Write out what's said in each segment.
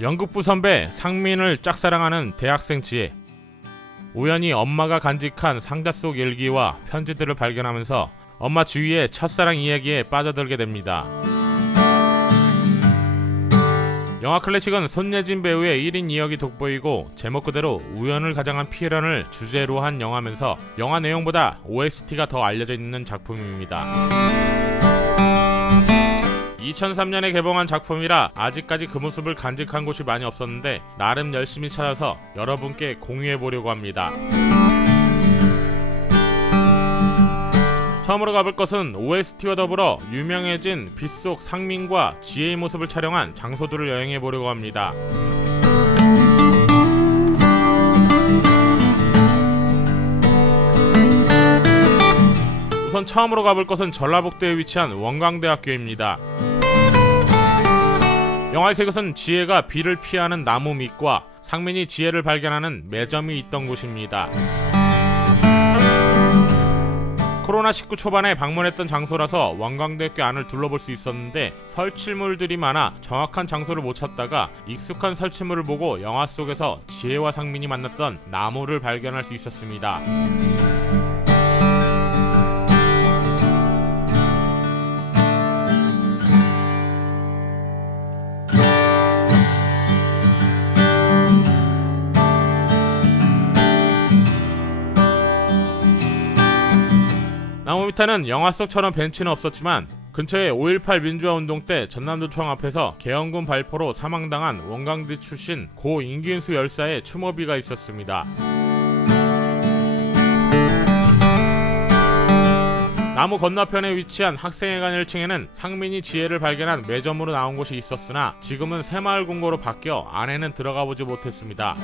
연극부 선배 상민을 짝사랑하는 대학생 지혜. 우연히 엄마가 간직한 상자 속 일기와 편지들을 발견하면서 엄마 주위의 첫사랑 이야기에 빠져들게 됩니다. 영화 클래식은 손예진 배우의 1인 2역이 돋보이고 제목 그대로 우연을 가장한 필연을 주제로 한 영화면서 영화 내용보다 OST가 더 알려져 있는 작품입니다. 2003년에 개봉한 작품이라 아직까지 그 모습을 간직한 곳이 많이 없었는데 나름 열심히 찾아서 여러분께 공유해보려고 합니다. 처음으로 가볼 것은 OST와 더불어 유명해진 빗속 상민과 지혜의 모습을 촬영한 장소들을 여행해보려고 합니다. 우선 처음으로 가볼 것은 전라북도에 위치한 원광대학교입니다. 영화에서 이것은 지혜가 비를 피하는 나무 밑과 상민이 지혜를 발견하는 매점이 있던 곳입니다. 코로나19 초반에 방문했던 장소라서 원광대학교 안을 둘러볼 수 있었는데 설치물들이 많아 정확한 장소를 못 찾다가 익숙한 설치물을 보고 영화 속에서 지혜와 상민이 만났던 나무를 발견할 수 있었습니다. 나무 밑에는 영화 속처럼 벤치는 없었지만 근처에 5.18 민주화운동 때 전남도청 앞에서 계엄군 발포로 사망당한 원광대 출신 고 임균수 열사의 추모비가 있었습니다. 나무 건너편에 위치한 학생회관 1층에는 상민이 지혜를 발견한 매점으로 나온 곳이 있었으나 지금은 새마을 금고로 바뀌어 안에는 들어가보지 못했습니다.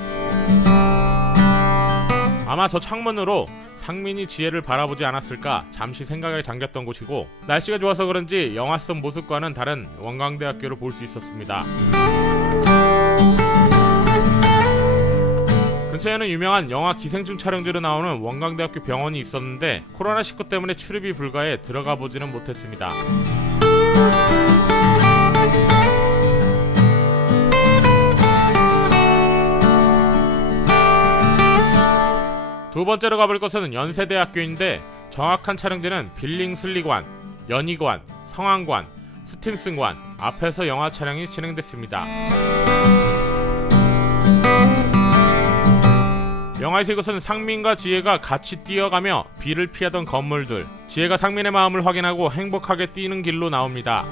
아마 저 창문으로 상민이 지혜를 바라보지 않았을까 잠시 생각에 잠겼던 곳이고 날씨가 좋아서 그런지 영화 속 모습과는 다른 원광대학교를 볼 수 있었습니다. 근처에는 유명한 영화 기생충 촬영지로 나오는 원광대학교 병원이 있었는데 코로나19 때문에 출입이 불가해 들어가 보지는 못했습니다. 두 번째로 가볼 것은 연세대학교인데 정확한 촬영지는 빌링슬리관, 연희관, 성안관, 스팀슨관 앞에서 영화 촬영이 진행됐습니다. 영화에서 이것은 상민과 지혜가 같이 뛰어가며 비를 피하던 건물들, 지혜가 상민의 마음을 확인하고 행복하게 뛰는 길로 나옵니다.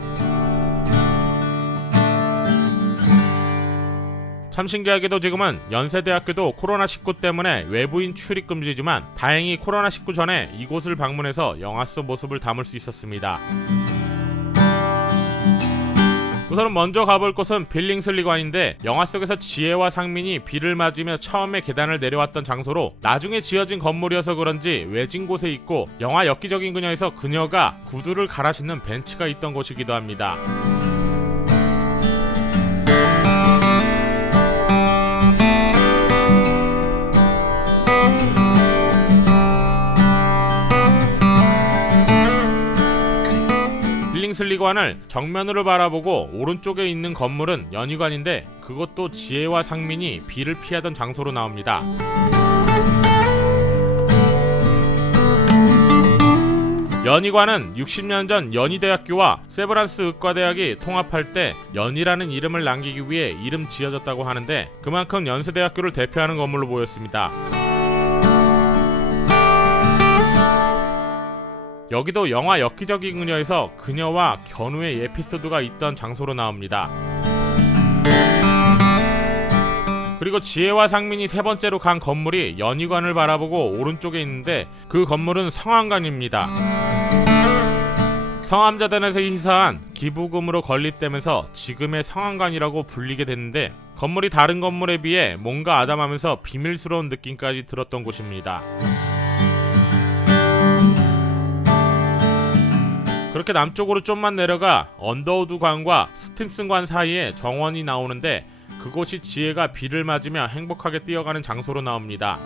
참 신기하게도 지금은 연세대학교도 코로나19 때문에 외부인 출입 금지지만 다행히 코로나19 전에 이곳을 방문해서 영화 속 모습을 담을 수 있었습니다. 우선 먼저 가볼 곳은 빌링슬리관인데 영화 속에서 지혜와 상민이 비를 맞으며 처음에 계단을 내려왔던 장소로 나중에 지어진 건물이어서 그런지 외진 곳에 있고 영화 엽기적인 그녀에서 그녀가 구두를 갈아 신는 벤치가 있던 곳이기도 합니다. 빌링슬리관을 정면으로 바라보고 오른쪽에 있는 건물은 연희관인데 그것도 지혜와 상민이 비를 피하던 장소로 나옵니다. 연희관은 60년 전 연희대학교와 세브란스 의과대학이 통합할 때 연희라는 이름을 남기기 위해 이름 지어졌다고 하는데 그만큼 연세대학교를 대표하는 건물로 보였습니다. 여기도 영화 엽기적인 그녀에서 그녀와 견우의 에피소드가 있던 장소로 나옵니다. 그리고 지혜와 상민이 세 번째로 간 건물이 연희관을 바라보고 오른쪽에 있는데 그 건물은 성안관입니다. 성암자단에서 희사한 기부금으로 건립되면서 지금의 성안관이라고 불리게 됐는데 건물이 다른 건물에 비해 뭔가 아담하면서 비밀스러운 느낌까지 들었던 곳입니다. 그렇게 남쪽으로 좀만 내려가 언더우드관과 스팀슨관 사이에 정원이 나오는데 그곳이 지혜가 비를 맞으며 행복하게 뛰어가는 장소로 나옵니다.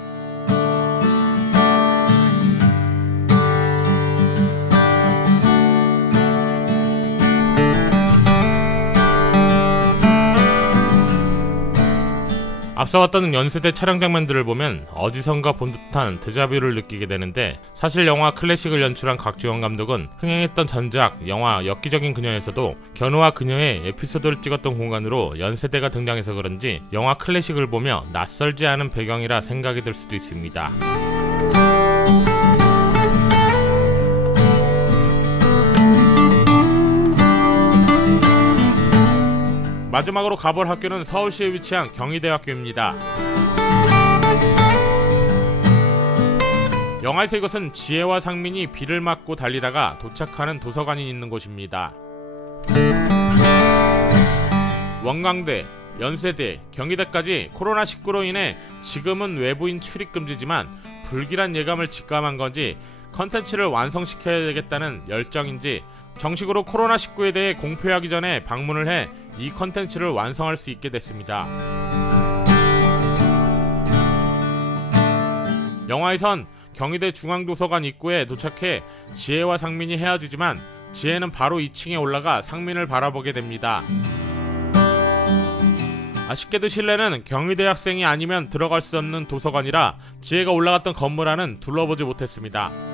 앞서 봤던 연세대 촬영 장면들을 보면 어디선가 본 듯한 데자뷰를 느끼게 되는데, 사실 영화 클래식을 연출한 각지원 감독은 흥행했던 전작 영화 엽기적인 그녀에서도 견우와 그녀의 에피소드를 찍었던 공간으로 연세대가 등장해서 그런지 영화 클래식을 보며 낯설지 않은 배경이라 생각이 들 수도 있습니다. 마지막으로 가볼 학교는 서울시에 위치한 경희대학교입니다. 영화에서 이것은 지혜와 상민이 비를 맞고 달리다가 도착하는 도서관이 있는 곳입니다. 원광대, 연세대, 경희대까지 코로나19로 인해 지금은 외부인 출입 금지지만 불길한 예감을 직감한 건지 컨텐츠를 완성시켜야 되겠다는 열정인지 정식으로 코로나19에 대해 공표하기 전에 방문을 해 이 컨텐츠를 완성할 수 있게 됐습니다. 영화에선 경희대 중앙도서관 입구에 도착해 지혜와 상민이 헤어지지만 지혜는 바로 2층에 올라가 상민을 바라보게 됩니다. 아쉽게도 실내는 경희대 학생이 아니면 들어갈 수 없는 도서관이라 지혜가 올라갔던 건물 안은 둘러보지 못했습니다.